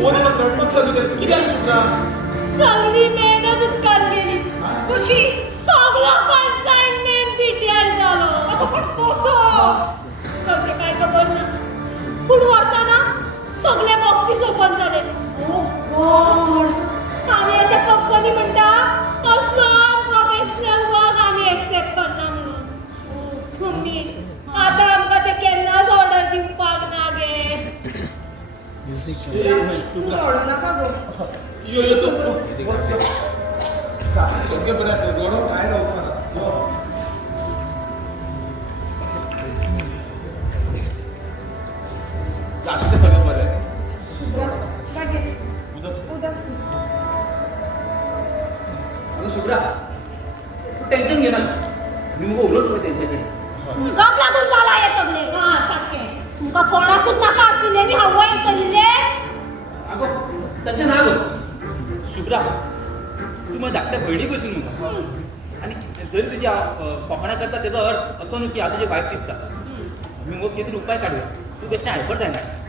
phone येऊन रडपाक चालू केली कित्याक सुद्दां सगळी मेहनत उदकान गेली कशी सगळो कन्साइनमेंट पिड्ड्यार जालो आता पण कसो कशें काय खबर ना पूण व्हरताना सगळे बॉक्सीस ओपन जाले ओ गॉड आमी आतां कंपनी म्हणटा असलो प्रोफेशनल वर्क आमी एक्सेप्ट करना म्हणून मम्मी आतां आमकां ते केन्नाच ऑर्डर दिवपाक ना गे तूं रडो नाका गो यो यो तू बस सगळें बरें आसा रडो काय रावपाक ना यो जाता तें सगळें बरें शुभ्रा तू टेन्शन घेना मी मग उलट पळय तेंचे कडेन तुमकां लागून जाला हे सगळे हां सारकें तुमकां कोणाकूच नाका आशिल्लें न्ही हांव वयर चलिल्लें आगो तशें ना गो शुभ्रा तू म्हज्या धाकट्या भयणी भशेन न्हू आनी जरी तुज्या कोंकणा करता तेजो अर्थ असो न्हू की हांव तुजे वायट चिंतता आमी मग कितें उपाय काडूया तू बेश्टें हायपर जायना